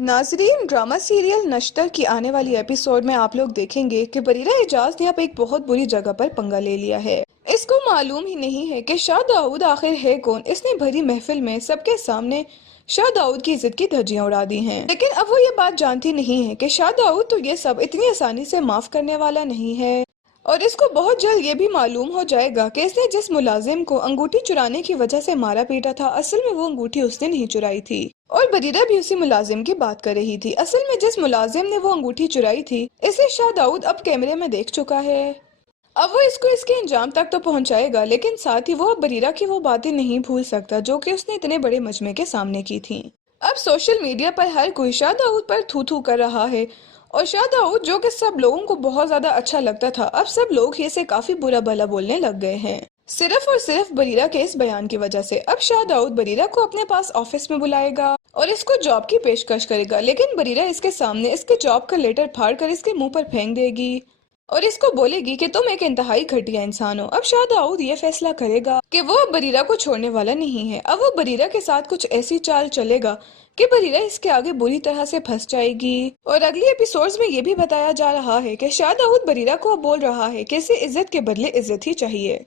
नाजरीन, drama serial नश्तर की आने वाली एपिसोड में आप लोग देखेंगे कि बरीरा एजाज ने अब एक बहुत बुरी जगह पर पंगा ले लिया है। इसको मालूम ही नहीं है कि शाह दाऊद आखिर है कौन। इसने भरी महफिल में सबके सामने शाह दाऊद की इज्जत की धज्जियां उड़ा दी हैं। लेकिन अब वो ये बात जानती नहीं है कि शाह दाऊद तो ये सब इतनी आसानी से माफ करने वाला नहीं है। और इसको बहुत जल्द ये भी मालूम हो जाएगा कि इसने जिस मुलाजिम को अंगूठी चुराने की वजह से मारा पीटा था, असल में वो अंगूठी उसने नहीं चुराई थी। और बरीरा भी उसी मुलाजिम की बात कर रही थी। असल में जिस मुलाजिम ने वो अंगूठी चुराई थी, इसे शाह दाऊद अब कैमरे में देख चुका है। अब वो इसको इसके अंजाम तक तो पहुंचाएगा, लेकिन साथ ही वो अब बरीरा की वो बातें नहीं भूल सकता जो कि उसने इतने बड़े मजमे के सामने की थी। अब सोशल मीडिया पर हर कोई शाह दाऊद पर थू थू कर रहा है। और शाह दाऊद जो कि सब लोगों को बहुत ज्यादा अच्छा लगता था, अब सब लोग इसे काफी बुरा भला बोलने लग गए हैं, सिर्फ और सिर्फ बरीरा के इस बयान की वजह से। अब शाह दाऊद बरीरा को अपने पास ऑफिस में बुलाएगा और इसको जॉब की पेशकश करेगा, लेकिन बरीरा इसके सामने इसके जॉब का लेटर फाड़ कर इसके मुंह पर फेंक देगी और इसको बोलेगी कि तुम एक इंतहाई घटिया इंसान हो। अब शाह दाऊद ये फैसला करेगा कि वो अब बरीरा को छोड़ने वाला नहीं है। अब वो बरीरा के साथ कुछ ऐसी चाल चलेगा कि बरीरा इसके आगे बुरी तरह से फंस जाएगी। और अगली एपिसोड्स में ये भी बताया जा रहा है कि शाह दाऊद बरीरा को अब बोल रहा है कि इसे इज्जत के बदले इज्जत ही चाहिए,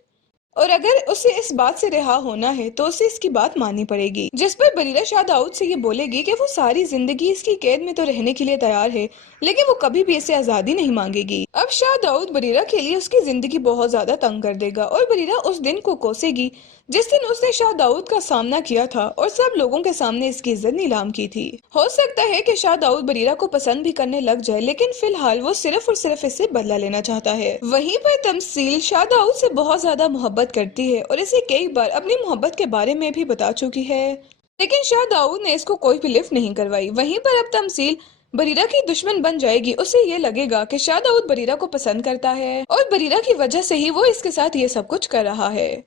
और अगर उसे इस बात से रिहा होना है तो उसे इसकी बात माननी पड़ेगी। जिस पर बरीरा शाह दाऊद से ये बोलेगी कि वो सारी जिंदगी इसकी कैद में तो रहने के लिए तैयार है, लेकिन वो कभी भी इसे आजादी नहीं मांगेगी। अब शाह दाऊद बरीरा के लिए उसकी जिंदगी बहुत ज्यादा तंग कर देगा और बरीरा उस दिन को कोसेगी जिस दिन उसने शाह दाऊद का सामना किया था और सब लोगों के सामने इसकी इज्जत नीलाम की थी। हो सकता है कि शाह दाऊद बरीरा को पसंद भी करने लग जाए, लेकिन फिलहाल वो सिर्फ और सिर्फ इससे बदला लेना चाहता है। वहीं पर तमसील शाह दाऊद से बहुत ज्यादा मोहब्बत करती है और इसे कई बार अपनी मोहब्बत के बारे में भी बता चुकी है, लेकिन शाह दाऊद ने इसको कोई भी लिफ्ट नहीं करवाई। वहीं पर अब तमसील बरीरा की दुश्मन बन जाएगी। उसे ये लगेगा कि शाह दाऊद बरीरा को पसंद करता है और बरीरा की वजह से ही वो इसके साथ ये सब कुछ कर रहा है।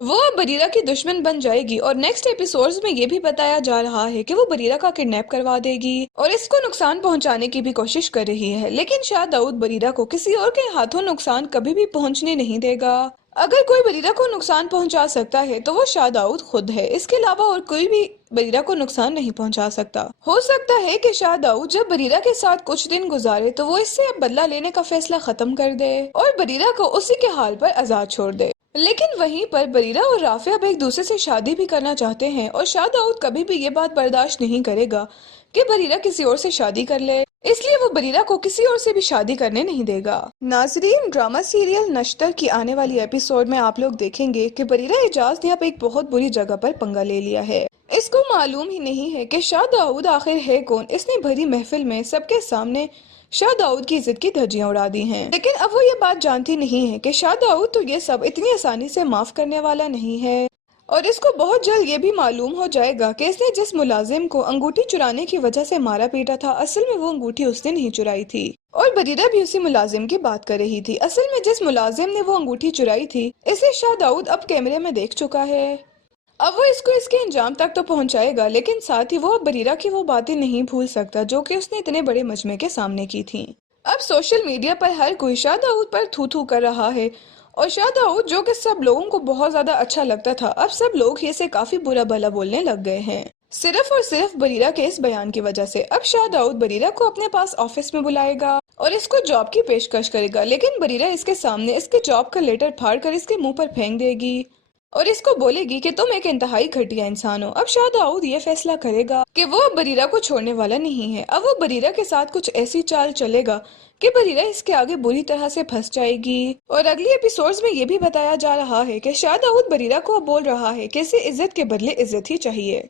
वो अब बरीरा की दुश्मन बन जाएगी और नेक्स्ट एपिसोड्स में ये भी बताया जा रहा है कि वो बरीरा का किडनैप करवा देगी और इसको नुकसान पहुंचाने की भी कोशिश कर रही है, लेकिन शाह दाऊद बरीरा को किसी और के हाथों नुकसान कभी भी पहुंचने नहीं देगा। अगर कोई बरीरा को नुकसान पहुंचा सकता है तो वो शाह दाऊद खुद है, इसके अलावा और कोई भी बरीरा को नुकसान नहीं पहुंचा सकता। हो सकता है कि शाह दाऊद जब बरीरा के साथ कुछ दिन गुजारे तो वो इससे अब बदला लेने का फैसला खत्म कर दे और बरीरा को उसी के हाल पर आजाद छोड़ दे। लेकिन वहीं पर बरीरा और राफे अब एक दूसरे से शादी भी करना चाहते हैं और शाह दाऊद कभी भी ये बात बर्दाश्त नहीं करेगा कि बरीरा किसी और से शादी कर ले, इसलिए वो बरीरा को किसी और से भी शादी करने नहीं देगा। नाजरीन, ड्रामा सीरियल नश्तर की आने वाली एपिसोड में आप लोग देखेंगे कि बरीरा एजाज ने अब एक बहुत बुरी जगह पर पंगा ले लिया है। इसको मालूम ही नहीं है कि शाह दाऊद आखिर है कौन। इसने भरी महफिल में सबके सामने शाह दाऊद की इज्जत की धज्जियां उड़ा दी हैं। लेकिन अब वो ये बात जानती नहीं है कि शाह दाऊद तो ये सब इतनी आसानी से माफ करने वाला नहीं है। और इसको बहुत जल्द ये भी मालूम हो जाएगा कि इसने जिस मुलाजिम को अंगूठी चुराने की वजह से मारा पीटा था, असल में वो अंगूठी उसने नहीं चुराई थी। और बरीरा भी उसी मुलाजिम की बात कर रही थी। असल में जिस मुलाजिम ने वो अंगूठी चुराई थी, इसे शाह दाऊद अब कैमरे में देख चुका है। अब वो इसको इसके अंजाम तक तो पहुंचाएगा, लेकिन साथ ही वो अब बरीरा की वो बातें नहीं भूल सकता जो कि उसने इतने बड़े मजमे के सामने की थी। अब सोशल मीडिया पर हर कोई शाह दाऊद पर थू थू कर रहा है और शाह दाऊद जो कि सब लोगों को बहुत ज्यादा अच्छा लगता था, अब सब लोग इसे काफी बुरा भला बोलने लग गए हैं, सिर्फ और सिर्फ बरीरा के इस बयान की वजह से। अब शाह दाऊद बरीरा को अपने पास ऑफिस में बुलाएगा और इसको जॉब की पेशकश करेगा, लेकिन बरीरा इसके सामने इसके जॉब का लेटर फाड़ कर इसके मुंह पर फेंक देगी और इसको बोलेगी कि तुम एक इंतहाई घटिया इंसान हो। अब शाह दाऊद ये फैसला करेगा कि वो अब बरीरा को छोड़ने वाला नहीं है। अब वो बरीरा के साथ कुछ ऐसी चाल चलेगा कि बरीरा इसके आगे बुरी तरह से फंस जाएगी। और अगली एपिसोड्स में ये भी बताया जा रहा है कि शाह दाऊद बरीरा को अब बोल रहा है कि इसे इज्जत के बदले इज्जत ही चाहिए,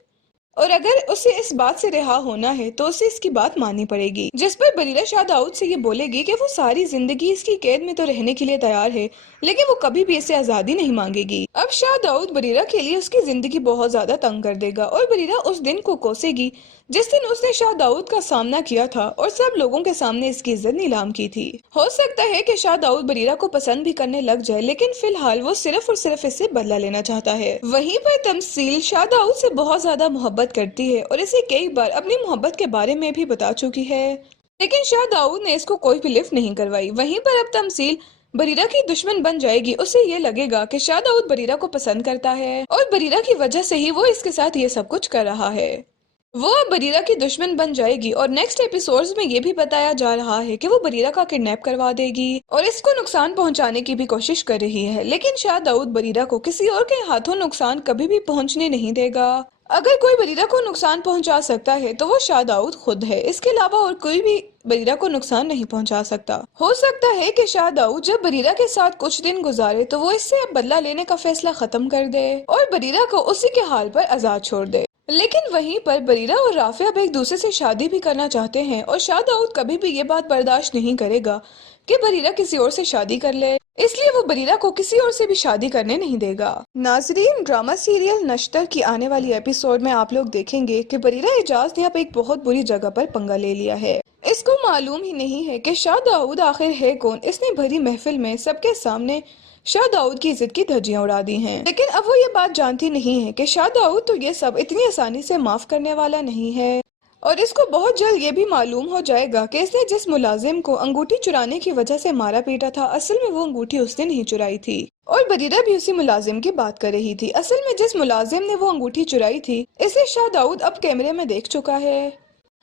और अगर उसे इस बात से रिहा होना है तो उसे इसकी बात माननी पड़ेगी। जिस पर बरीरा शाह दाऊद से ये बोलेगी कि वो सारी जिंदगी इसकी कैद में तो रहने के लिए तैयार है, लेकिन वो कभी भी इसे आजादी नहीं मांगेगी। अब शाह दाऊद बरीरा के लिए उसकी जिंदगी बहुत ज्यादा तंग कर देगा और बरीरा उस दिन को कोसेगी जिस दिन उसने शाह दाऊद का सामना किया था और सब लोगों के सामने इसकी इज्जत नीलाम की थी। हो सकता है कि शाह दाऊद बरीरा को पसंद भी करने लग जाए, लेकिन फिलहाल वो सिर्फ और सिर्फ इससे बदला लेना चाहता है। वहीं पर तमसील शाह दाऊद से बहुत ज्यादा मोहब्बत करती है और इसे कई बार अपनी मोहब्बत के बारे में भी बता चुकी है, लेकिन शाह दाऊद ने इसको कोई भी लिफ्ट नहीं करवाई। वहीं पर अब तमसील बरीरा की दुश्मन बन जाएगी। उसे ये लगेगा कि शाह दाऊद बरीरा को पसंद करता है और बरीरा की वजह से ही वो इसके साथ ये सब कुछ कर रहा है। वो अब बरीरा की दुश्मन बन जाएगी और नेक्स्ट एपिसोड्स में ये भी बताया जा रहा है कि वो बरीरा का किडनैप करवा देगी और इसको नुकसान पहुंचाने की भी कोशिश कर रही है, लेकिन शाह दाऊद बरीरा को किसी और के हाथों नुकसान कभी भी पहुंचने नहीं देगा। अगर कोई बरीरा को नुकसान पहुंचा सकता है तो वो शाह दाऊद खुद है, इसके अलावा और कोई भी बरीरा को नुकसान नहीं पहुंचा सकता। हो सकता है कि शाह दाऊद जब बरीरा के साथ कुछ दिन गुजारे तो वो इससे अब बदला लेने का फैसला खत्म कर दे और बरीरा को उसी के हाल पर आजाद छोड़ दे। लेकिन वहीं पर बरीरा और राफे अब एक दूसरे से शादी भी करना चाहते हैं और शाह दाऊद कभी भी ये बात बर्दाश्त नहीं करेगा कि बरीरा किसी और से शादी कर ले, इसलिए वो बरीरा को किसी और से भी शादी करने नहीं देगा। नाजरीन, ड्रामा सीरियल नश्तर की आने वाली एपिसोड में आप लोग देखेंगे कि बरीरा एजाज ने अब एक बहुत बुरी जगह पर पंगा ले लिया है। इसको मालूम ही नहीं है कि शाह दाऊद आखिर है कौन। इसने भरी महफिल में सबके सामने शाह दाऊद की इज्जत की धज्जियां उड़ा दी हैं। लेकिन अब वो ये बात जानती नहीं है कि शाह दाऊद तो ये सब इतनी आसानी से माफ करने वाला नहीं है और इसको बहुत जल्द ये भी मालूम हो जाएगा कि इसने जिस मुलाजिम को अंगूठी चुराने की वजह से मारा पीटा था, असल में वो अंगूठी उसने नहीं चुराई थी और बरीरा भी उसी मुलाजिम की बात कर रही थी। असल में जिस मुलाजिम ने वो अंगूठी चुराई थी, इसे शाह दाऊद अब कैमरे में देख चुका है।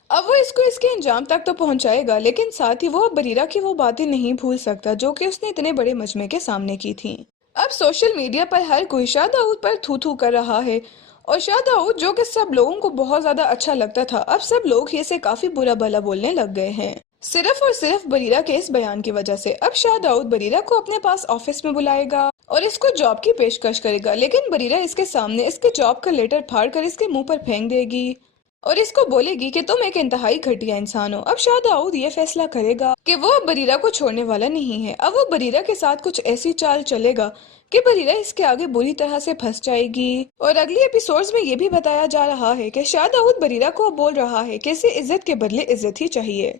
अब वो इसको इसके अंजाम तक तो पहुंचाएगा, लेकिन साथ ही वो अब बरीरा की वो बातें नहीं भूल सकता जो कि उसने इतने बड़े मजमे के सामने की थी। अब सोशल मीडिया पर हर कोई शाह दाऊद पर थू थू कर रहा है और शाह दाऊद जो कि सब लोगों को बहुत ज्यादा अच्छा लगता था, अब सब लोग ही इसे काफी बुरा भला बोलने लग गए हैं, सिर्फ और सिर्फ बरीरा के इस बयान की वजह से। अब शाह दाऊद बरीरा को अपने पास ऑफिस में बुलाएगा और इसको जॉब की पेशकश करेगा, लेकिन बरीरा इसके सामने इसके जॉब का लेटर फाड़ कर इसके मुंह पर फेंक देगी और इसको बोलेगी कि तुम एक इंतहाई घटिया इंसान हो। अब शाह दाऊद ये फैसला करेगा कि वो अब बरीरा को छोड़ने वाला नहीं है। अब वो बरीरा के साथ कुछ ऐसी चाल चलेगा कि बरीरा इसके आगे बुरी तरह से फंस जाएगी और अगली एपिसोड्स में ये भी बताया जा रहा है कि शाह दाऊद बरीरा को बोल रहा है कि इसे इज्जत के बदले इज्जत ही चाहिए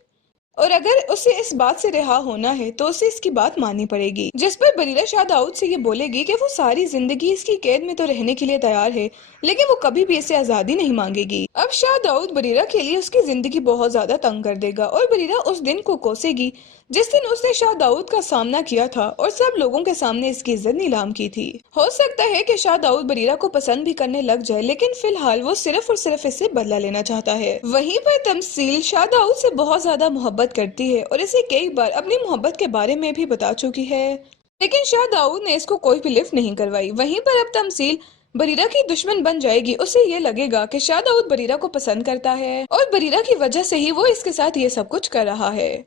और अगर उसे इस बात से रिहा होना है तो उसे इसकी बात माननी पड़ेगी, जिस पर बरीरा शाह दाऊद से ये बोलेगी कि वो सारी जिंदगी इसकी कैद में तो रहने के लिए तैयार है, लेकिन वो कभी भी इसे आजादी नहीं मांगेगी। अब शाह दाऊद बरीरा के लिए उसकी जिंदगी बहुत ज्यादा तंग कर देगा और बरीरा उस दिन को कोसेगी जिस दिन उसने शाह दाऊद का सामना किया था और सब लोगों के सामने इसकी इज्जत नीलाम की थी। हो सकता है कि शाह दाऊद बरीरा को पसंद भी करने लग जाए, लेकिन फिलहाल वो सिर्फ और सिर्फ इससे बदला लेना चाहता है। वहीं पर तमसील शाह दाऊद से बहुत ज्यादा मोहब्बत करती है और इसे कई बार अपनी मोहब्बत के बारे में भी बता चुकी है, लेकिन शाह दाऊद ने इसको कोई भी लिफ्ट नहीं करवाई। वहीं पर अब तमसील बरीरा की दुश्मन बन जाएगी। उसे ये लगेगा कि शाह दाऊद बरीरा को पसंद करता है और बरीरा की वजह से ही वो इसके साथ ये सब कुछ कर रहा है।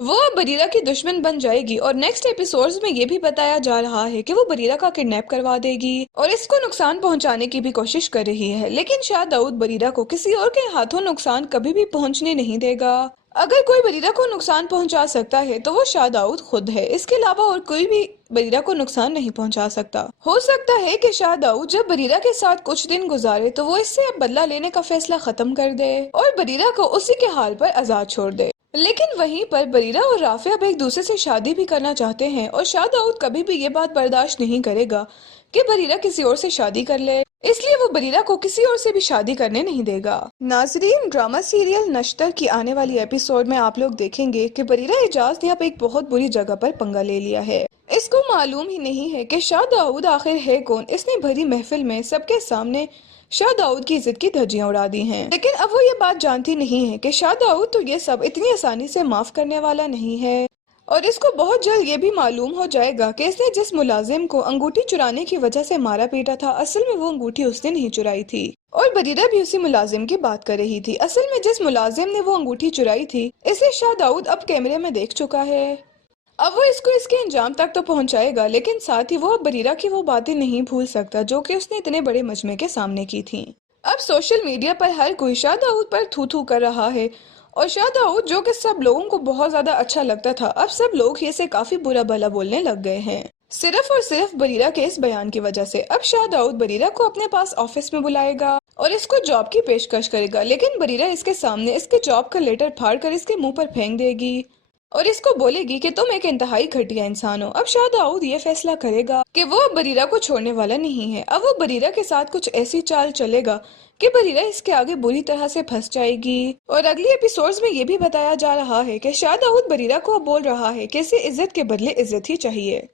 वो अब बरीरा की दुश्मन बन जाएगी और नेक्स्ट एपिसोड्स में ये भी बताया जा रहा है कि वो बरीरा का किडनैप करवा देगी और इसको नुकसान पहुंचाने की भी कोशिश कर रही है, लेकिन शाह दाऊद बरीरा को किसी और के हाथों नुकसान कभी भी पहुंचने नहीं देगा। अगर कोई बरीरा को नुकसान पहुंचा सकता है तो वो शाह दाऊद खुद है, इसके अलावा और कोई भी बरीरा को नुकसान नहीं पहुंचा सकता। हो सकता है कि शाह दाऊद जब बरीरा के साथ कुछ दिन गुजारे तो वो इससे अब बदला लेने का फैसला खत्म कर दे और बरीरा को उसी के हाल पर आजाद छोड़ दे। लेकिन वहीं पर बरीरा और राफे अब एक दूसरे से शादी भी करना चाहते हैं और शाह दाऊद कभी भी ये बात बर्दाश्त नहीं करेगा कि बरीरा किसी और से शादी कर ले, इसलिए वो बरीरा को किसी और से भी शादी करने नहीं देगा। नाजरीन, ड्रामा सीरियल नश्तर की आने वाली एपिसोड में आप लोग देखेंगे कि बरीरा एजाज ने अब एक बहुत बुरी जगह पर पंगा ले लिया है। इसको मालूम ही नहीं है कि शाह दाऊद आखिर है कौन। इसने भरी महफिल में सबके सामने शाह दाऊद की इज्जत की धज्जियां उड़ा दी हैं, लेकिन अब वो ये बात जानती नहीं है कि शाह दाऊद तो ये सब इतनी आसानी से माफ करने वाला नहीं है और इसको बहुत जल्द ये भी मालूम हो जाएगा कि इसने जिस मुलाजिम को अंगूठी चुराने की वजह से मारा पीटा था, असल में वो अंगूठी उसने नहीं चुराई थी और बरीरा भी उसी मुलाजिम की बात कर रही थी। असल में जिस मुलाजिम ने वो अंगूठी चुराई थी, इसे शाह दाऊद अब कैमरे में देख चुका है। अब वो इसको इसके अंजाम तक तो पहुंचाएगा, लेकिन साथ ही वो अब बरीरा की वो बातें नहीं भूल सकता जो कि उसने इतने बड़े मजमे के सामने की थी। अब सोशल मीडिया पर हर कोई शाह दाऊद पर थू थू कर रहा है और शाह दाऊद जो कि सब लोगों को बहुत ज्यादा अच्छा लगता था, अब सब लोग ही इसे काफी बुरा भला बोलने लग गए हैं, सिर्फ और सिर्फ बरीरा के इस बयान की वजह से। अब शाह दाऊद बरीरा को अपने पास ऑफिस में बुलाएगा और इसको जॉब की पेशकश करेगा, लेकिन बरीरा इसके सामने इसके जॉब का लेटर फाड़ कर इसके मुंह पर फेंक देगी और इसको बोलेगी कि तुम एक इंतहाई घटिया इंसान हो। अब शाह दाऊद ये फैसला करेगा कि वो अब बरीरा को छोड़ने वाला नहीं है। अब वो बरीरा के साथ कुछ ऐसी चाल चलेगा कि बरीरा इसके आगे बुरी तरह से फंस जाएगी और अगली एपिसोड्स में ये भी बताया जा रहा है कि शाह दाऊद बरीरा को अब बोल रहा है कि इसे इज्जत के बदले इज्जत ही चाहिए।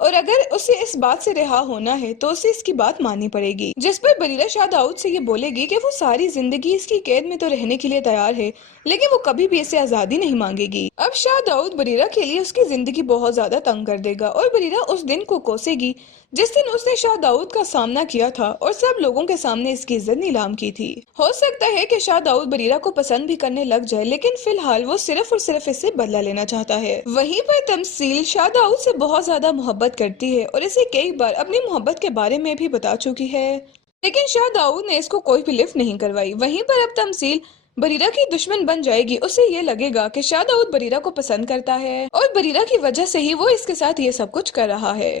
और अगर उसे इस बात से रिहा होना है तो उसे इसकी बात माननी पड़ेगी, जिस पर बरीरा शाह दाऊद से ये बोलेगी कि वो सारी जिंदगी इसकी कैद में तो रहने के लिए तैयार है, लेकिन वो कभी भी इसे आजादी नहीं मांगेगी। अब शाह दाऊद बरीरा के लिए उसकी जिंदगी बहुत ज्यादा तंग कर देगा और बरीरा उस दिन को कोसेगी जिस दिन उसने शाह दाऊद का सामना किया था और सब लोगों के सामने इसकी इज्जत नीलाम की थी। हो सकता है कि शाह दाऊद बरीरा को पसंद भी करने लग जाए, लेकिन फिलहाल वो सिर्फ और सिर्फ इससे बदला लेना चाहता है। वहीं पर तमसील शाह दाऊद से बहुत ज्यादा मोहब्बत करती है और इसे कई बार अपनी मोहब्बत के बारे में भी बता चुकी है, लेकिन शाह दाऊद ने इसको कोई भी लिफ्ट नहीं करवाई। वहीं पर अब तमसील बरीरा की दुश्मन बन जाएगी। उसे ये लगेगा कि शाह दाऊद बरीरा को पसंद करता है और बरीरा की वजह से ही वो इसके साथ ये सब कुछ कर रहा है।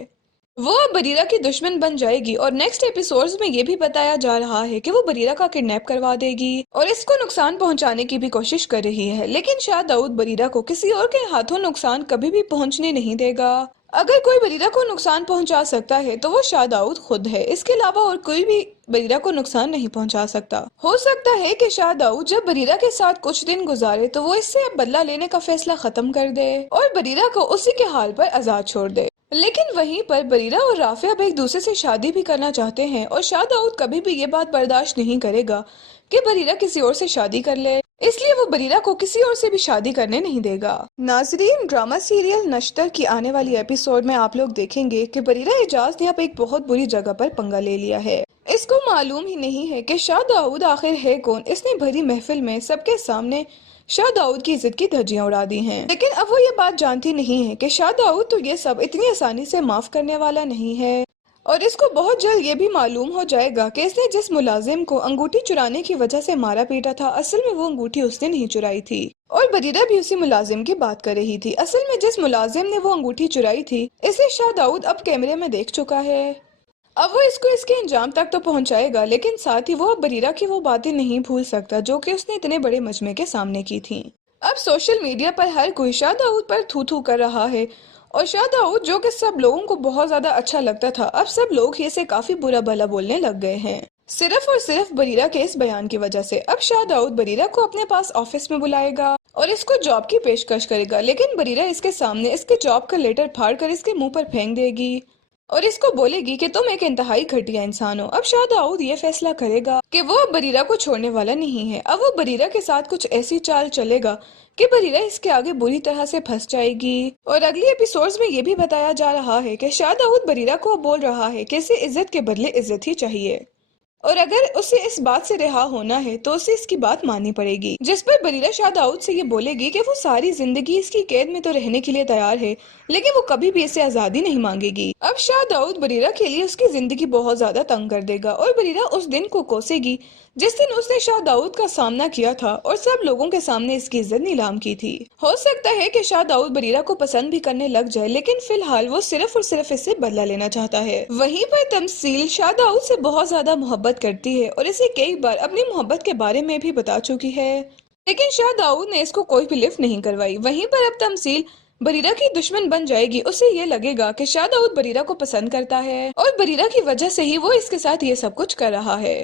वो अब बरीरा की दुश्मन बन जाएगी और नेक्स्ट एपिसोड्स में ये भी बताया जा रहा है कि वो बरीरा का किडनैप करवा देगी और इसको नुकसान पहुंचाने की भी कोशिश कर रही है, लेकिन शाह दाऊद बरीरा को किसी और के हाथों नुकसान कभी भी पहुंचने नहीं देगा। अगर कोई बरीरा को नुकसान पहुंचा सकता है तो वो शाह दाऊद खुद है, इसके अलावा और कोई भी बरीरा को नुकसान नहीं पहुंचा सकता। हो सकता है कि शाह दाऊद जब बरीरा के साथ कुछ दिन गुजारे तो वो इससे अब बदला लेने का फैसला खत्म कर दे और बरीरा को उसी के हाल पर आजाद छोड़ दे। लेकिन वहीं पर बरीरा और राफिया अब एक दूसरे से शादी भी करना चाहते हैं और शाह दाऊद कभी भी ये बात बर्दाश्त नहीं करेगा कि बरीरा किसी और से शादी कर ले, इसलिए वो बरीरा को किसी और से भी शादी करने नहीं देगा। नाजरीन, ड्रामा सीरियल नश्तर की आने वाली एपिसोड में आप लोग देखेंगे कि बरीरा एजाज ने अब एक बहुत बुरी जगह पर पंगा ले लिया है। इसको मालूम ही नहीं है कि शाह दाऊद आखिर है कौन। इसने भरी महफिल में सबके सामने शाह दाऊद की इज्जत की धज्जियां उड़ा दी हैं, लेकिन अब वो ये बात जानती नहीं है कि शाह दाऊद तो ये सब इतनी आसानी से माफ करने वाला नहीं है और इसको बहुत जल्द ये भी मालूम हो जाएगा कि इसने जिस मुलाजिम को अंगूठी चुराने की वजह से मारा पीटा था, असल में वो अंगूठी उसने नहीं चुराई थी और बरीरा भी उसी मुलाजिम की बात कर रही थी। असल में जिस मुलाजिम ने वो अंगूठी चुराई थी, इसे शाह दाऊद अब कैमरे में देख चुका है। अब वो इसको इसके अंजाम तक तो पहुंचाएगा, लेकिन साथ ही वो अब बरीरा की वो बातें नहीं भूल सकता जो कि उसने इतने बड़े मजमे के सामने की थी। अब सोशल मीडिया पर हर कोई शाह दाऊद पर थू थू कर रहा है और शाह दाऊद जो कि सब लोगों को बहुत ज्यादा अच्छा लगता था, अब सब लोग इसे काफी बुरा भला बोलने लग गए हैं, सिर्फ और सिर्फ बरीरा के इस बयान की वजह से। अब शाह दाऊद बरीरा को अपने पास ऑफिस में बुलाएगा और इसको जॉब की पेशकश करेगा, लेकिन बरीरा इसके सामने इसके जॉब का लेटर फाड़ कर इसके मुंह पर फेंक देगी और इसको बोलेगी कि तुम एक इंतहाई घटिया इंसान हो। अब शाह दाऊद ये फैसला करेगा कि वो अब बरीरा को छोड़ने वाला नहीं है। अब वो बरीरा के साथ कुछ ऐसी चाल चलेगा कि बरीरा इसके आगे बुरी तरह से फंस जाएगी और अगली एपिसोड्स में ये भी बताया जा रहा है कि शाह दाऊद बरीरा को बोल रहा है कि इसे इज्जत के बदले इज्जत ही चाहिए और अगर उसे इस बात से रिहा होना है तो उसे इसकी बात माननी पड़ेगी, जिस पर बरीरा शाह दाऊद से ये बोलेगी कि वो सारी जिंदगी इसकी कैद में तो रहने के लिए तैयार है, लेकिन वो कभी भी इसे आजादी नहीं मांगेगी। अब शाह दाऊद बरीरा के लिए उसकी जिंदगी बहुत ज्यादा तंग कर देगा और बरीरा उस दिन को कोसेगी जिस दिन उसने शाह दाऊद का सामना किया था और सब लोगों के सामने इसकी इज्जत नीलाम की थी। हो सकता है कि शाह दाऊद बरीरा को पसंद भी करने लग जाए, लेकिन फिलहाल वो सिर्फ और सिर्फ इससे बदला लेना चाहता है। वहीं पर तमसील शाह दाऊद से बहुत ज्यादा मोहब्बत करती है और इसे कई बार अपनी मोहब्बत के बारे में भी बता चुकी है, लेकिन शाह दाऊद ने इसको कोई भी लिफ्ट नहीं करवाई। वहीं पर अब तमसील बरीरा की दुश्मन बन जाएगी। उसे ये लगेगा कि शाह दाऊद बरीरा को पसंद करता है और बरीरा की वजह से ही वो इसके साथ ये सब कुछ कर रहा है।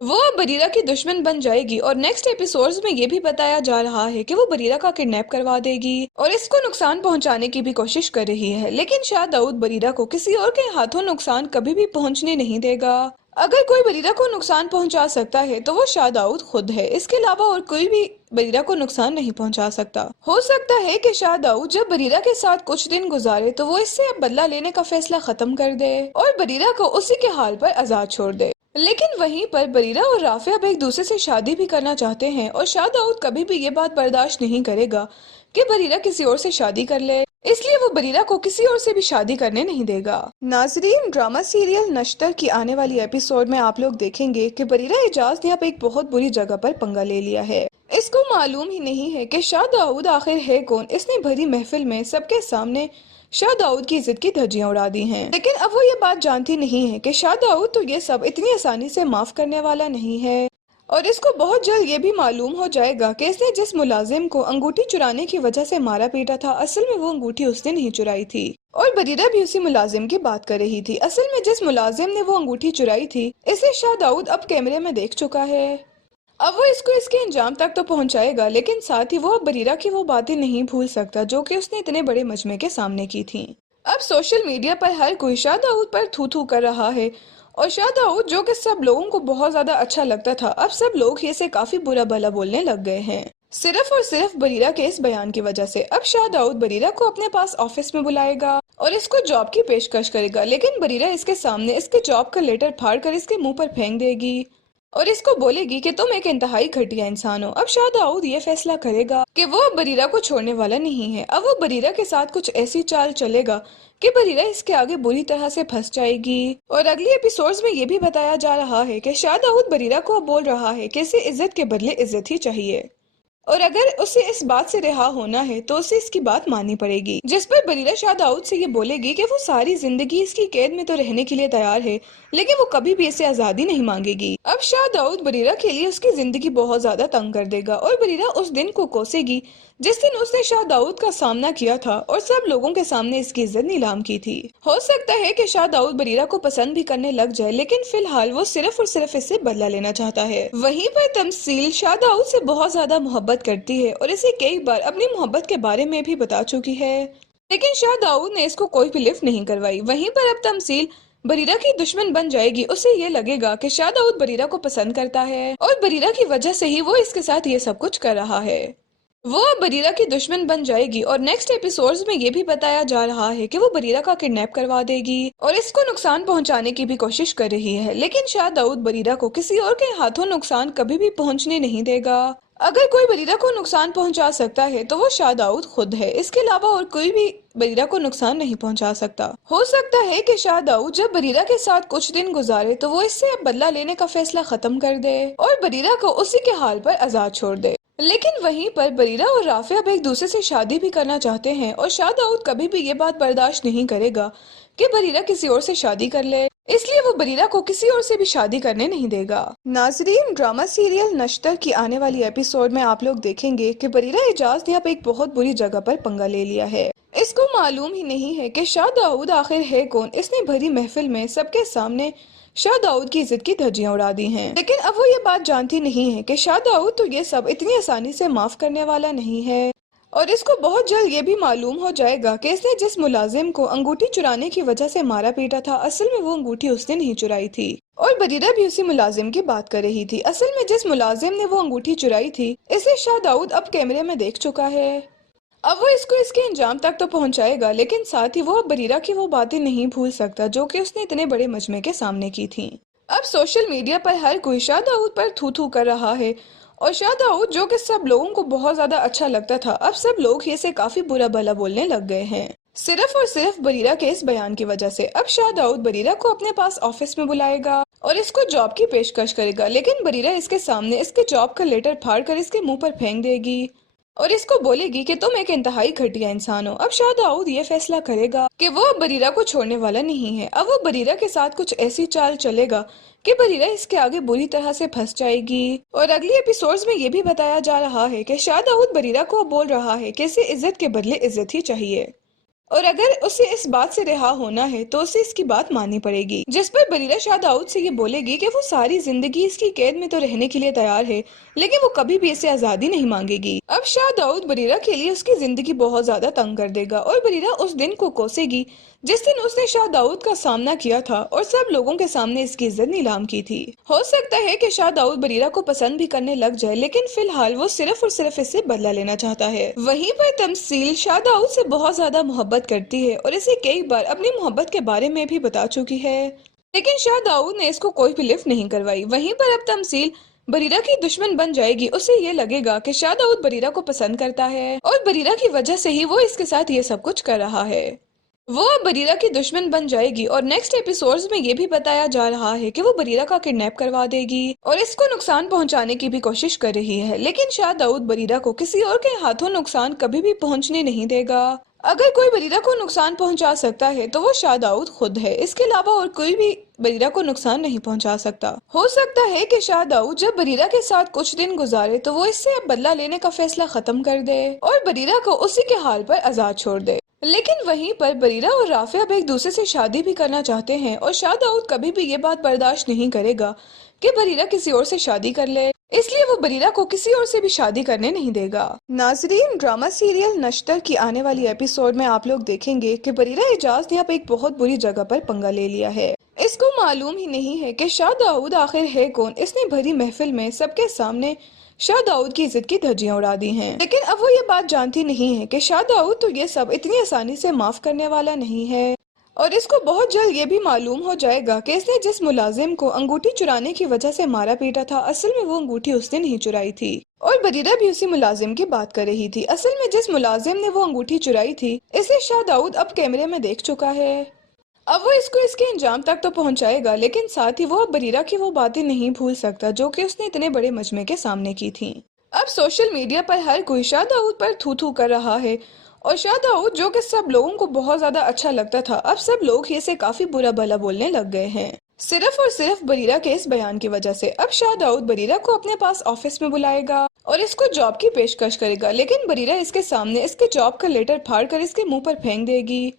वो अब बरीरा की दुश्मन बन जाएगी और नेक्स्ट एपिसोड्स में ये भी बताया जा रहा है कि वो बरीरा का किडनैप करवा देगी और इसको नुकसान पहुंचाने की भी कोशिश कर रही है, लेकिन शाह दाऊद बरीरा को किसी और के हाथों नुकसान कभी भी पहुंचने नहीं देगा। अगर कोई बरीरा को नुकसान पहुंचा सकता है तो वो शाह दाऊद खुद है, इसके अलावा और कोई भी बरीरा को नुकसान नहीं पहुंचा सकता। हो सकता है कि शाह दाऊद जब बरीरा के साथ कुछ दिन गुजारे तो वो इससे अब बदला लेने का फैसला खत्म कर दे और बरीरा को उसी के हाल पर आजाद छोड़ दे। लेकिन वहीं पर बरीरा और राफिया अब एक दूसरे से शादी भी करना चाहते हैं और शाह दाऊद कभी भी ये बात बर्दाश्त नहीं करेगा कि बरीरा किसी और से शादी कर ले, इसलिए वो बरीरा को किसी और से भी शादी करने नहीं देगा। नाजरीन, ड्रामा सीरियल नश्तर की आने वाली एपिसोड में आप लोग देखेंगे कि बरीरा एजाज ने अब एक बहुत बुरी जगह पर पंगा ले लिया है। इसको मालूम ही नहीं है कि शाह दाऊद आखिर है कौन। इसने भरी महफिल में सबके सामने शाह दाऊद की इज्जत की धज्जियां उड़ा दी हैं, लेकिन अब वो ये बात जानती नहीं है कि शाह दाऊद तो ये सब इतनी आसानी से माफ करने वाला नहीं है और इसको बहुत जल्द ये भी मालूम हो जाएगा कि इसने जिस मुलाजिम को अंगूठी चुराने की वजह से मारा पीटा था, असल में वो अंगूठी उसने नहीं चुराई थी और बरीरा भी उसी मुलाजिम की बात कर रही थी। असल में जिस मुलाजिम ने वो अंगूठी चुराई थी, इसे शाह दाऊद अब कैमरे में देख चुका है। अब वो इसको इसके अंजाम तक तो पहुंचाएगा, लेकिन साथ ही वो अब बरीरा की वो बातें नहीं भूल सकता जो कि उसने इतने बड़े मजमे के सामने की थी। अब सोशल मीडिया पर हर कोई शाह दाऊद पर थू थू कर रहा है। और शाह दाऊद जो कि सब लोगों को बहुत ज्यादा अच्छा लगता था, अब सब लोग ही इसे काफी बुरा भला बोलने लग गए हैं, सिर्फ और सिर्फ बरीरा के इस बयान की वजह से। अब शाह दाऊद बरीरा को अपने पास ऑफिस में बुलाएगा और इसको जॉब की पेशकश करेगा, लेकिन बरीरा इसके सामने इसके जॉब का लेटर फाड़ कर इसके मुंह पर फेंक देगी और इसको बोलेगी कि तुम एक इंतहाई घटिया इंसान हो। अब शाह दाऊद ये फैसला करेगा कि वो अब बरीरा को छोड़ने वाला नहीं है। अब वो बरीरा के साथ कुछ ऐसी चाल चलेगा कि बरीरा इसके आगे बुरी तरह से फंस जाएगी। और अगली एपिसोड्स में ये भी बताया जा रहा है कि शाह दाऊद बरीरा को अब बोल रहा है कि इसे इज्जत के बदले इज्जत ही चाहिए, और अगर उसे इस बात से रिहा होना है तो उसे इसकी बात माननी पड़ेगी। जिस पर बरीरा शाह दाऊद से ये बोलेगी कि वो सारी जिंदगी इसकी कैद में तो रहने के लिए तैयार है, लेकिन वो कभी भी इसे आजादी नहीं मांगेगी। अब शाह दाऊद बरीरा के लिए उसकी जिंदगी बहुत ज्यादा तंग कर देगा और बरीरा उस दिन को कोसेगी जिस दिन उसने शाह दाऊद का सामना किया था और सब लोगों के सामने इसकी इज्जत नीलाम की थी। हो सकता है कि शाह दाऊद बरीरा को पसंद भी करने लग जाए, लेकिन फिलहाल वो सिर्फ और सिर्फ इससे बदला लेना चाहता है। वहीं पर तमसील शाह दाऊद से बहुत ज्यादा मोहब्बत करती है और इसे कई बार अपनी मोहब्बत के बारे में भी बता चुकी है, लेकिन शाह दाऊद ने इसको कोई भी लिफ्ट नहीं करवाई। वहीं पर अब तमसील बरीरा की दुश्मन बन जाएगी। उसे ये लगेगा कि शाह दाऊद बरीरा को पसंद करता है और बरीरा की वजह से ही वो इसके साथ ये सब कुछ कर रहा है। वो अब बरीरा की दुश्मन बन जाएगी और नेक्स्ट एपिसोड्स में ये भी बताया जा रहा है कि वो बरीरा का किडनैप करवा देगी और इसको नुकसान पहुंचाने की भी कोशिश कर रही है, लेकिन शाह दाऊद बरीरा को किसी और के हाथों नुकसान कभी भी पहुंचने नहीं देगा। अगर कोई बरीरा को नुकसान पहुंचा सकता है तो वो शाह दाऊद खुद है, इसके अलावा और कोई भी बरीरा को नुकसान नहीं पहुंचा सकता। हो सकता है कि शाह दाऊद जब बरीरा के साथ कुछ दिन गुजारे तो वो इससे अब बदला लेने का फैसला खत्म कर दे और बरीरा को उसी के हाल पर आजाद छोड़ दे। लेकिन वहीं पर बरीरा और राफे अब एक दूसरे से शादी भी करना चाहते हैं और शाह दाऊद कभी भी ये बात बर्दाश्त नहीं करेगा कि बरीरा किसी और से शादी कर ले, इसलिए वो बरीरा को किसी और से भी शादी करने नहीं देगा। नाजरीन, ड्रामा सीरियल नश्तर की आने वाली एपिसोड में आप लोग देखेंगे कि बरीरा एजाज ने अब एक बहुत बुरी जगह पर पंगा ले लिया है। इसको मालूम ही नहीं है कि शाह दाऊद आखिर है कौन। इसने भरी महफिल में सबके सामने शाह दाऊद की इज्जत की धज्जियां उड़ा दी हैं, लेकिन अब वो ये बात जानती नहीं है कि शाह दाऊद तो ये सब इतनी आसानी से माफ करने वाला नहीं है और इसको बहुत जल्द ये भी मालूम हो जाएगा कि इसने जिस मुलाजिम को अंगूठी चुराने की वजह से मारा पीटा था, असल में वो अंगूठी उसने नहीं चुराई थी और बरीरा भी उसी मुलाजिम की बात कर रही थी। असल में जिस मुलाजिम ने वो अंगूठी चुराई थी, इसे शाह दाऊद अब कैमरे में देख चुका है। अब वो इसको इसके अंजाम तक तो पहुंचाएगा, लेकिन साथ ही वो अब बरीरा की वो बातें नहीं भूल सकता जो कि उसने इतने बड़े मजमे के सामने की थी। अब सोशल मीडिया पर हर कोई शाह दाऊद पर थू थू कर रहा है और शाह दाऊद जो कि सब लोगों को बहुत ज्यादा अच्छा लगता था, अब सब लोग ही इसे काफी बुरा भला बोलने लग गए हैं, सिर्फ और सिर्फ बरीरा के इस बयान की वजह से। अब शाह दाऊद बरीरा को अपने पास ऑफिस में बुलाएगा और इसको जॉब की पेशकश करेगा, लेकिन बरीरा इसके सामने इसके जॉब का लेटर फाड़ कर इसके मुंह पर फेंक देगी और इसको बोलेगी कि तुम एक इंतहाई घटिया इंसान हो। अब शाह दाऊद ये फैसला करेगा कि वो अब बरीरा को छोड़ने वाला नहीं है। अब वो बरीरा के साथ कुछ ऐसी चाल चलेगा कि बरीरा इसके आगे बुरी तरह से फंस जाएगी। और अगली एपिसोड्स में ये भी बताया जा रहा है कि शाह दाऊद बरीरा को अब बोल रहा है कि इसे इज्जत के बदले इज्जत ही चाहिए, और अगर उसे इस बात से रिहा होना है तो उसे इसकी बात माननी पड़ेगी। जिस पर बरीरा शाह दाऊद से ये बोलेगी कि वो सारी जिंदगी इसकी कैद में तो रहने के लिए तैयार है, लेकिन वो कभी भी इसे आजादी नहीं मांगेगी। अब शाह दाऊद बरीरा के लिए उसकी जिंदगी बहुत ज्यादा तंग कर देगा और बरीरा उस दिन को कोसेगी जिस दिन उसने शाह दाऊद का सामना किया था और सब लोगों के सामने इसकी इज्जत नीलाम की थी। हो सकता है कि शाह दाऊद बरीरा को पसंद भी करने लग जाए, लेकिन फिलहाल वो सिर्फ और सिर्फ इससे बदला लेना चाहता है। वहीं पर तमसील शाह दाऊद से बहुत ज्यादा मोहब्बत करती है और इसे कई बार अपनी मोहब्बत के बारे में भी बता चुकी है, लेकिन शाह दाऊद ने इसको कोई भी लिफ्ट नहीं करवाई। वहीं पर अब तमसील बरीरा की दुश्मन बन जाएगी। उसे ये लगेगा कि शाह दाऊद बरीरा को पसंद करता है और बरीरा की वजह से ही वो इसके साथ ये सब कुछ कर रहा है। वो अब बरीरा की दुश्मन बन जाएगी और नेक्स्ट एपिसोड्स में ये भी बताया जा रहा है कि वो बरीरा का किडनैप करवा देगी और इसको नुकसान पहुंचाने की भी कोशिश कर रही है, लेकिन शाह दाऊद बरीरा को किसी और के हाथों नुकसान कभी भी पहुंचने नहीं देगा। अगर कोई बरीरा को नुकसान पहुंचा सकता है तो वो शाह दाऊद खुद है, इसके अलावा और कोई भी बरीरा को नुकसान नहीं पहुंचा सकता। हो सकता है कि शाह दाऊद जब बरीरा के साथ कुछ दिन गुजारे तो वो इससे अब बदला लेने का फैसला खत्म कर दे और बरीरा को उसी के हाल पर आजाद छोड़ दे। लेकिन वहीं पर बरीरा और राफे अब एक दूसरे से शादी भी करना चाहते हैं और शाह दाऊद कभी भी ये बात बर्दाश्त नहीं करेगा कि बरीरा किसी और से शादी कर ले। اس لیے وہ بریرہ کو کسی اور سے بھی شادی کرنے نہیں دے گا۔ ناظرین، ڈرامہ سیریل نشتر کی آنے والی ایپیسوڈ میں آپ لوگ دیکھیں گے کہ بریرہ اعجاز نے اب ایک بہت بری جگہ پر پنگا لے لیا ہے۔ اس کو معلوم ہی نہیں ہے کہ شاہ داؤد آخر ہے کون۔ اس نے بھری محفل میں سب کے سامنے شاہ داؤد کی عزت کی دھجیاں اڑا دی ہیں، لیکن اب وہ یہ بات جانتی نہیں ہے کہ شاہ داؤد تو یہ سب اتنی آسانی سے معاف کرنے والا نہیں ہے، اور اس کو بہت جلد یہ بھی معلوم ہو جائے گا کہ اس نے جس ملازم کو انگوٹھی چرانے کی وجہ سے مارا پیٹا تھا، اصل میں وہ انگوٹھی اس نے نہیں چرائی تھی، اور بریرہ بھی اسی ملازم کی بات کر رہی تھی۔ اصل میں جس ملازم نے وہ انگوٹھی چرائی تھی، اسے شاہ داؤد اب کیمرے میں دیکھ چکا ہے۔ اب وہ اس کو اس کے انجام تک تو پہنچائے گا، لیکن ساتھ ہی وہ اب بریرہ کی وہ باتیں نہیں بھول سکتا جو کہ اس نے اتنے بڑے مجمع کے سامنے کی تھیں۔ اب سوشل میڈیا پر ہر کوئی شاہ داؤد پر تھو تھو کر رہا ہے، اور شاہ داؤد جو کہ سب لوگوں کو بہت زیادہ اچھا لگتا تھا، اب سب لوگ اسے کافی برا بھلا بولنے لگ گئے ہیں، صرف اور صرف بریرہ کے اس بیان کی وجہ سے۔ اب شاہ داؤد بریرہ کو اپنے پاس آفس میں بلائے گا اور اس کو جاب کی پیشکش کرے گا، لیکن بریرہ اس کے سامنے اس کے جاب کا لیٹر پھاڑ کر اس کے منہ پر پھینک دے گی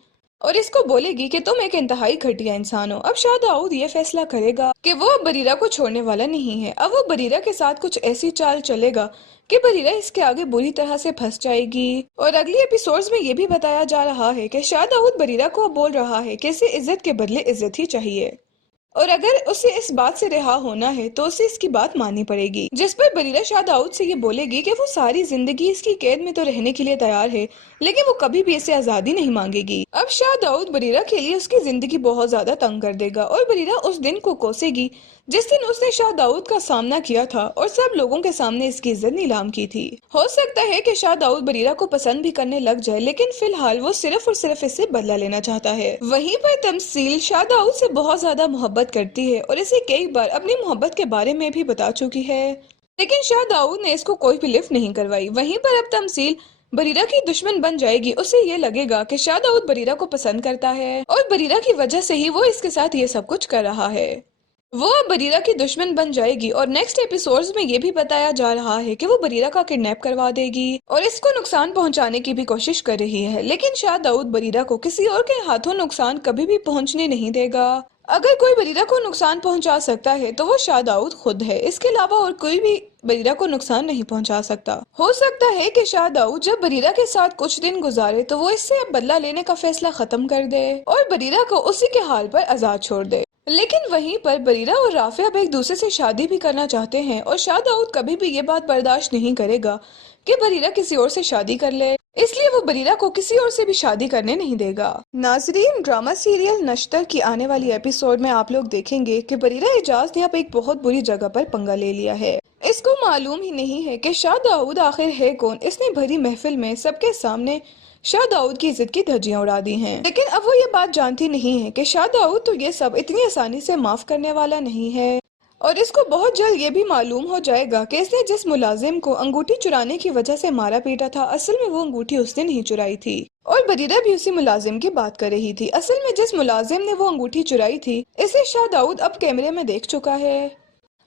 اور اس کو بولے گی کہ تم ایک انتہائی گھٹیا انسان ہو۔ اب شاہ داؤد یہ فیصلہ کرے گا کہ وہ اب بریرہ کو چھوڑنے والا نہیں ہے۔ اب وہ بریرہ کے ساتھ کچھ ایسی چال چلے گا کہ بریرہ اس کے آگے بری طرح سے پھنس جائے گی، اور اگلی ایپیسوڈز میں یہ بھی بتایا جا رہا ہے کہ شاہ داؤد بریرہ کو اب بول رہا ہے کہ اسے عزت کے بدلے عزت ہی چاہیے، اور اگر اسے اس بات سے رہا ہونا ہے تو اسے اس کی بات ماننی پڑے گی، جس پر بریرہ شاہ داؤد سے یہ بولے گی کہ وہ ساری زندگی اس کی قید میں تو رہنے کے لیے تیار ہے، لیکن وہ کبھی بھی اسے آزادی نہیں مانگے گی۔ اب شاہ داؤد بریرہ کے لیے اس کی زندگی بہت زیادہ تنگ کر دے گا، اور بریرہ اس دن کو کوسے گی جس دن اس نے شاہ داؤد کا سامنا کیا تھا اور سب لوگوں کے سامنے اس کی عزت نیلام کی تھی۔ ہو سکتا ہے کہ شاہ داؤد بریرہ کو پسند بھی کرنے لگ جائے، لیکن فی الحال وہ صرف اور صرف اس سے بدلہ لینا چاہتا ہے۔ وہیں پر تمثیل شاہ داؤد سے بہت زیادہ محبت کرتی ہے اور اسے کئی بار اپنی محبت کے بارے میں بھی بتا چکی ہے، لیکن شاہ داؤد نے اس کو کوئی بھی لفٹ نہیں کروائی۔ وہیں پر اب تمثیل بریرہ کی دشمن بن جائے گی۔ اسے یہ لگے گا کہ شاہ داؤد بریرہ کو پسند کرتا ہے اور بریرہ کی وجہ سے ہی وہ اس کے ساتھ یہ سب کچھ کر رہا ہے۔ وہ اب بریرہ کی دشمن بن جائے گی، اور نیکسٹ ایپیسوڈز میں یہ بھی بتایا جا رہا ہے کہ وہ بریرہ کا کڈنیپ کروا دے گی اور اس کو نقصان پہنچانے کی بھی کوشش کر رہی ہے، لیکن شاہ داؤد بریرہ کو کسی اور کے ہاتھوں نقصان کبھی بھی پہنچنے نہیں دے گا۔ اگر کوئی بریرہ کو نقصان پہنچا سکتا ہے تو وہ شاہ داؤد خود ہے، اس کے علاوہ اور کوئی بھی بریرہ کو نقصان نہیں پہنچا سکتا۔ ہو سکتا ہے کہ شاہ داؤد جب بریرہ کے ساتھ کچھ دن گزارے تو وہ اس سے اب بدلہ لینے کا فیصلہ ختم کر دے اور بریرہ کو اسی کے حال پر آزاد چھوڑ دے، لیکن وہیں پر بریرہ اور رافع اب ایک دوسرے سے شادی بھی کرنا چاہتے ہیں، اور شاہ داؤد کبھی بھی یہ بات برداشت نہیں کرے گا کہ بریرہ کسی اور سے شادی کر لے، اس لیے وہ بریرہ کو کسی اور سے بھی شادی کرنے نہیں دے گا۔ ناظرین، ڈرامہ سیریل نشتر کی آنے والی ایپیسوڈ میں آپ لوگ دیکھیں گے کہ بریرہ اعجاز نے اب ایک بہت بری جگہ پر پنگا لے لیا ہے۔ اس کو معلوم ہی نہیں ہے کہ شاہ داؤد آخر ہے کون۔ اس نے بھری محفل میں سب کے سامنے شاہ داؤد کی عزت کی دھجیاں اڑا دی ہیں، لیکن اب وہ یہ بات جانتی نہیں ہے کہ شاہ داؤد تو یہ سب اتنی آسانی سے معاف کرنے والا نہیں ہے، اور اس کو بہت جلد یہ بھی معلوم ہو جائے گا کہ اس نے جس ملازم کو انگوٹھی چرانے کی وجہ سے مارا پیٹا تھا، اصل میں وہ انگوٹھی اس نے نہیں چرائی تھی، اور بریرہ بھی اسی ملازم کی بات کر رہی تھی۔ اصل میں جس ملازم نے وہ انگوٹھی چرائی تھی، اسے شاہ داؤد اب کیمرے میں دیکھ چکا ہے۔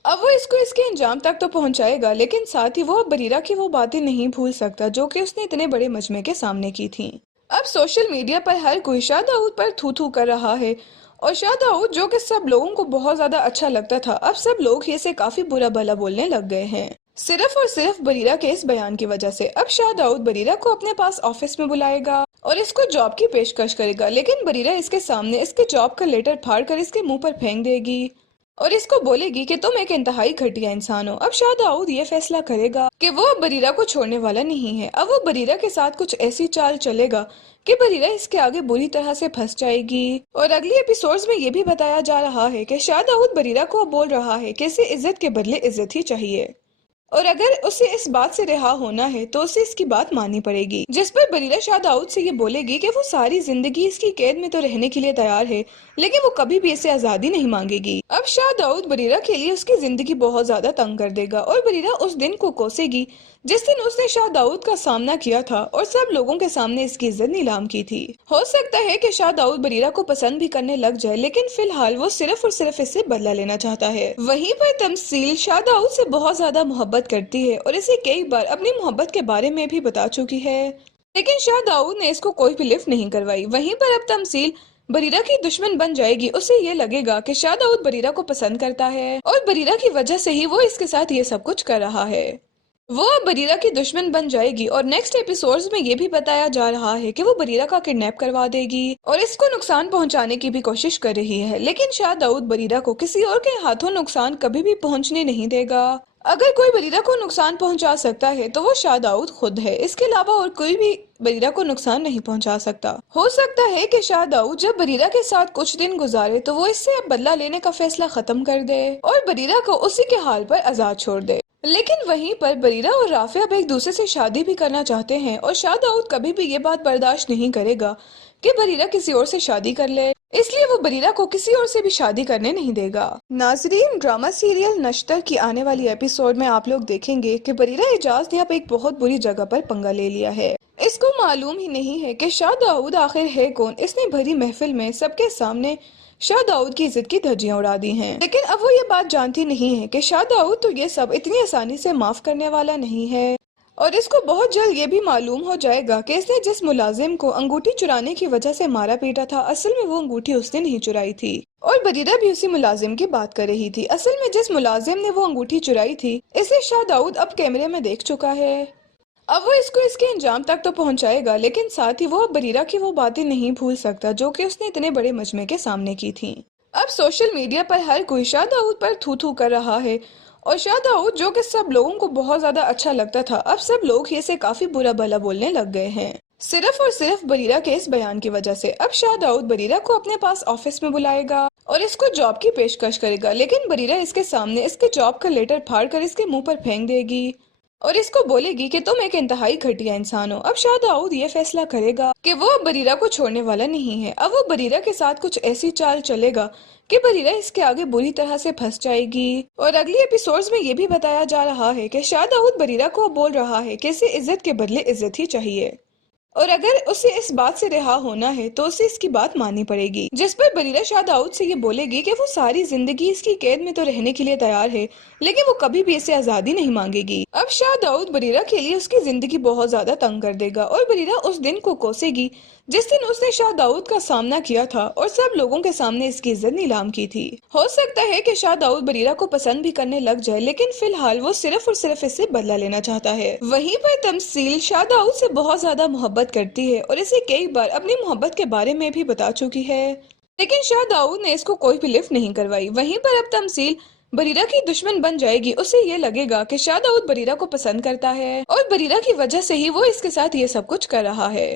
اب وہ اس کو اس کے انجام تک تو پہنچائے گا، لیکن ساتھ ہی وہ اب بریرہ کی وہ باتیں نہیں بھول سکتا جو کہ اس نے اتنے بڑے مجمع کے سامنے کی تھیں۔ اب سوشل میڈیا پر ہر کوئی شاہ داؤد پر تھو تھو کر رہا ہے، اور شاہ داؤد جو کہ سب لوگوں کو بہت زیادہ اچھا لگتا تھا، اب سب لوگ اسے کافی برا بھلا بولنے لگ گئے ہیں، صرف اور صرف بریرہ کے اس بیان کی وجہ سے۔ اب شاہ داؤد بریرہ کو اپنے پاس آفس میں بلائے گا اور اس کو جاب کی پیشکش کرے گا، لیکن بریرہ اس کے سامنے اس کے جاب کا لیٹر پھاڑ کر اس کے منہ پر پھینک دے گی اور اس کو بولے گی کہ تم ایک انتہائی گھٹیا انسان ہو۔ اب شاہ داؤد یہ فیصلہ کرے گا کہ وہ اب بریرہ کو چھوڑنے والا نہیں ہے۔ اب وہ بریرہ کے ساتھ کچھ ایسی چال چلے گا کہ بریرہ اس کے آگے بری طرح سے پھنس جائے گی، اور اگلی ایپیسوڈز میں یہ بھی بتایا جا رہا ہے کہ شاہ داؤد بریرہ کو اب بول رہا ہے کہ اسے عزت کے بدلے عزت ہی چاہیے، اور اگر اسے اس بات سے رہا ہونا ہے تو اسے اس کی بات ماننی پڑے گی، جس پر بریرہ شاہ داؤد سے یہ بولے گی کہ وہ ساری زندگی اس کی قید میں تو رہنے کے لیے تیار ہے، لیکن وہ کبھی بھی اسے آزادی نہیں مانگے گی۔ اب شاہ داؤد بریرہ کے لیے اس کی زندگی بہت زیادہ تنگ کر دے گا، اور بریرہ اس دن کو کوسے گی جس دن اس نے شاہ داؤد کا سامنا کیا تھا اور سب لوگوں کے سامنے اس کی عزت نیلام کی تھی۔ ہو سکتا ہے کہ شاہ داؤد بریرہ کو پسند بھی کرنے لگ جائے، لیکن فی الحال وہ صرف اور صرف اس سے بدلہ لینا چاہتا ہے۔ وہیں پر تمثیل شاہ داؤد سے بہت زیادہ محبت کرتی ہے اور اسے کئی بار اپنی محبت کے بارے میں بھی بتا چکی ہے، لیکن شاہ داؤد نے اس کو کوئی بھی لفٹ نہیں کروائی۔ وہیں پر اب تمثیل बरीरा की दुश्मन बन जाएगी। उसे ये लगेगा कि शाह दाऊद बरीरा को पसंद करता है और बरीरा की वजह से ही वो इसके साथ ये सब कुछ कर रहा है। वो अब बरीरा की दुश्मन बन जाएगी और नेक्स्ट एपिसोड्स में ये भी बताया जा रहा है कि वो बरीरा का किडनैप करवा देगी और इसको नुकसान पहुंचाने की भी कोशिश कर रही है, लेकिन शाह दाऊद बरीरा को किसी और के हाथों नुकसान कभी भी पहुंचने नहीं देगा। अगर कोई बरीरा को नुकसान पहुंचा सकता है तो वो शाह दाऊद खुद है। इसके अलावा और कोई भी बरीरा को नुकसान नहीं पहुंचा सकता। हो सकता है कि शाह दाऊद जब बरीरा के साथ कुछ दिन गुजारे तो वो इससे अब बदला लेने का फैसला खत्म कर दे और बरीरा को उसी के हाल पर आजाद छोड़ दे। लेकिन वहीं पर बरीरा और राफे अब एक दूसरे से शादी भी करना चाहते हैं और शाह दाऊद कभी भी ये बात बर्दाश्त नहीं करेगा कि बरीरा किसी और से शादी कर ले, इसलिए वो बरीरा को किसी और से भी शादी करने नहीं देगा। नाजरीन, ड्रामा सीरियल नश्तर की आने वाली एपिसोड में आप लोग देखेंगे कि बरीरा एजाज ने अब एक बहुत बुरी जगह पर पंगा ले लिया है। इसको मालूम ही नहीं है कि शाह दाऊद आखिर है कौन। इसने भरी महफिल में सबके सामने शाह दाऊद की इज्जत की धज्जियां उड़ा दी हैं। लेकिन अब वो ये बात जानती नहीं है कि शाह दाऊद तो ये सब इतनी आसानी से माफ करने वाला नहीं है और इसको बहुत जल्द ये भी मालूम हो जाएगा कि इसने जिस मुलाजिम को अंगूठी चुराने की वजह से मारा पीटा था, असल में वो अंगूठी उसने नहीं चुराई थी और बरीरा भी उसी मुलाजिम की बात कर रही थी। असल में जिस मुलाजिम ने वो अंगूठी चुराई थी, इसे शाह दाऊद अब कैमरे में देख चुका है। अब वो इसको इसके अंजाम तक तो पहुंचाएगा, लेकिन साथ ही वो अब बरीरा की वो बातें नहीं भूल सकता जो कि उसने इतने बड़े मजमे के सामने की थी। अब सोशल मीडिया पर हर कोई शाह दाऊद पर थू थू कर रहा है और शाह दाऊद जो कि सब लोगों को बहुत ज्यादा अच्छा लगता था, अब सब लोग इसे काफी बुरा भला बोलने लग गए हैं, सिर्फ और सिर्फ बरीरा के इस बयान की वजह से। अब शाह दाऊद बरीरा को अपने पास ऑफिस में बुलाएगा और इसको जॉब की पेशकश करेगा, लेकिन बरीरा इसके सामने इसके जॉब का लेटर फाड़ कर इसके मुंह पर फेंक देगी और इसको बोलेगी कि तुम एक इंतहाई घटिया इंसान हो। अब शाह दाऊद ये फैसला करेगा कि वो अब बरीरा को छोड़ने वाला नहीं है। अब वो बरीरा के साथ कुछ ऐसी चाल चलेगा कि बरीरा इसके आगे बुरी तरह से फंस जाएगी। और अगली एपिसोड्स में ये भी बताया जा रहा है कि शाह दाऊद बरीरा को बोल रहा है कि इसे इज्जत के बदले इज्जत ही चाहिए और अगर उसे इस बात से रिहा होना है तो उसे इसकी बात माननी पड़ेगी। जिस पर बरीरा शाह दाऊद से ये बोलेगी कि वो सारी जिंदगी इसकी कैद में तो रहने के लिए तैयार है, लेकिन वो कभी भी इसे आजादी नहीं मांगेगी। अब शाह दाऊद बरीरा के लिए उसकी जिंदगी बहुत ज्यादा तंग कर देगा और बरीरा उस दिन को कोसेगी जिस दिन उसने शाह दाऊद का सामना किया था और सब लोगों के सामने इसकी इज्जत नीलाम की थी। हो सकता है कि शाह दाऊद बरीरा को पसंद भी करने लग जाए, लेकिन फिलहाल वो सिर्फ और सिर्फ इससे बदला लेना चाहता है। वहीं पर तमसील शाह दाऊद से बहुत ज्यादा मोहब्बत करती है और इसे कई बार अपनी मोहब्बत के बारे में भी बता चुकी है, लेकिन शाह दाऊद ने इसको कोई भी लिफ्ट नहीं करवाई। वहीं पर अब तमसील बरीरा की दुश्मन बन जाएगी। उसे ये लगेगा कि शाह दाऊद बरीरा को पसंद करता है और बरीरा की वजह से ही वो इसके साथ ये सब कुछ कर रहा है।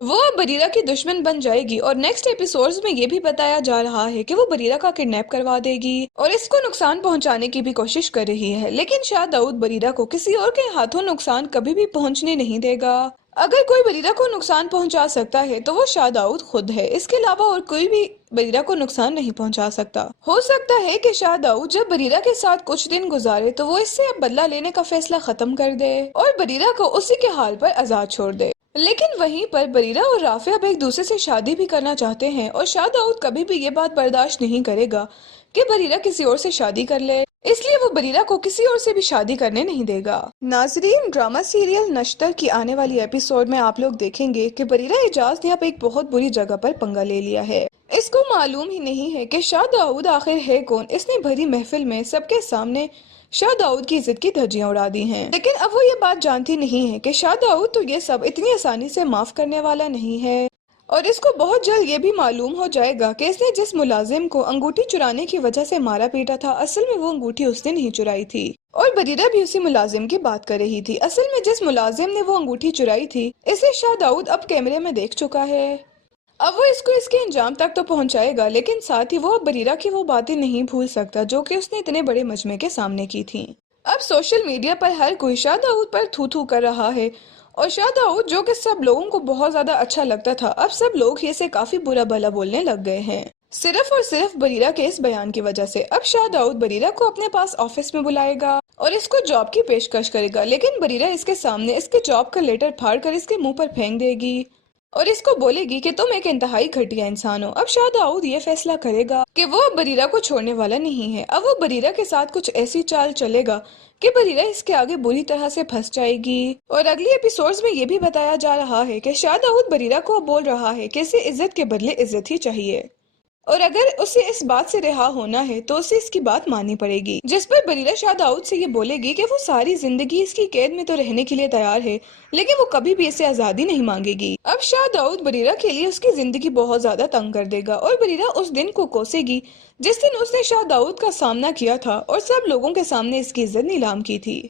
वो अब बरीरा की दुश्मन बन जाएगी और नेक्स्ट एपिसोड्स में ये भी बताया जा रहा है कि वो बरीरा का किडनैप करवा देगी और इसको नुकसान पहुंचाने की भी कोशिश कर रही है, लेकिन शाह दाऊद बरीरा को किसी और के हाथों नुकसान कभी भी पहुंचने नहीं देगा। अगर कोई बरीरा को नुकसान पहुंचा सकता है तो वो शाह दाऊद खुद है। इसके अलावा और कोई भी बरीरा को नुकसान नहीं पहुंचा सकता। हो सकता है कि शाह दाऊद जब बरीरा के साथ कुछ दिन गुजारे तो वो इससे अब बदला लेने का फैसला खत्म कर दे और बरीरा को उसी के हाल पर आजाद छोड़ दे। लेकिन वहीं पर बरीरा और राफे अब एक दूसरे से शादी भी करना चाहते हैं और शाह दाऊद कभी भी ये बात बर्दाश्त नहीं करेगा कि बरीरा किसी और से शादी कर ले, इसलिए वो बरीरा को किसी और से भी शादी करने नहीं देगा। नाजरीन, ड्रामा सीरियल नश्तर की आने वाली एपिसोड में आप लोग देखेंगे कि बरीरा एजाज ने अब एक बहुत बुरी जगह पर पंगा ले लिया है। इसको मालूम ही नहीं है कि शाह दाऊद आखिर है कौन। इसने भरी महफिल में सबके सामने शाह दाऊद की इज्जत की धज्जियां उड़ा दी हैं। लेकिन अब वो ये बात जानती नहीं है कि शाह दाऊद तो ये सब इतनी आसानी से माफ करने वाला नहीं है और इसको बहुत जल्द ये भी मालूम हो जाएगा कि इसने जिस मुलाजिम को अंगूठी चुराने की वजह से मारा पीटा था, असल में वो अंगूठी उसने नहीं चुराई थी और बरीरा भी उसी मुलाजिम की बात कर रही थी। असल में जिस मुलाजिम ने वो अंगूठी चुराई थी, इसे शाह दाऊद अब कैमरे में देख चुका है। अब वो इसको इसके अंजाम तक तो पहुंचाएगा, लेकिन साथ ही वो अब बरीरा की वो बातें नहीं भूल सकता जो कि उसने इतने बड़े मजमे के सामने की थी। अब सोशल मीडिया पर हर कोई शाह दाऊद पर थू थू कर रहा है और शाह दाऊद जो कि सब लोगों को बहुत ज्यादा अच्छा लगता था, अब सब लोग इसे काफी बुरा भला बोलने लग गए हैं, सिर्फ और सिर्फ बरीरा के इस बयान की वजह से। अब शाह दाऊद बरीरा को अपने पास ऑफिस में बुलाएगा और इसको जॉब की पेशकश करेगा, लेकिन बरीरा इसके सामने इसके जॉब का लेटर फाड़ कर इसके मुंह पर फेंक देगी और इसको बोलेगी कि तुम एक इंतहाई घटिया इंसान हो। अब शाह दाऊद ये फैसला करेगा कि वो अब बरीरा को छोड़ने वाला नहीं है। अब वो बरीरा के साथ कुछ ऐसी चाल चलेगा کہ बरीरा इसके आगे बुरी तरह से फंस जाएगी। और अगली एपिसोड्स में ये भी बताया जा रहा है कि शाह दाऊद बरीरा को बोल रहा है कि इसे इज्जत के बदले इज्जत ही चाहिए, और अगर उसे इस बात से रिहा होना है तो उसे इसकी बात माननी पड़ेगी। जिस पर बरीरा शाह दाऊद से ये बोलेगी कि वो सारी जिंदगी इसकी कैद में तो रहने के लिए तैयार है, लेकिन वो कभी भी इसे आज़ादी नहीं मांगेगी। अब शाह दाऊद बरीरा के लिए उसकी जिंदगी बहुत ज्यादा तंग कर देगा, और बरीरा उस दिन को कोसेगी जिस दिन उसने शाह दाऊद का सामना किया था और सब लोगों के सामने इसकी इज्जत नीलाम की थी।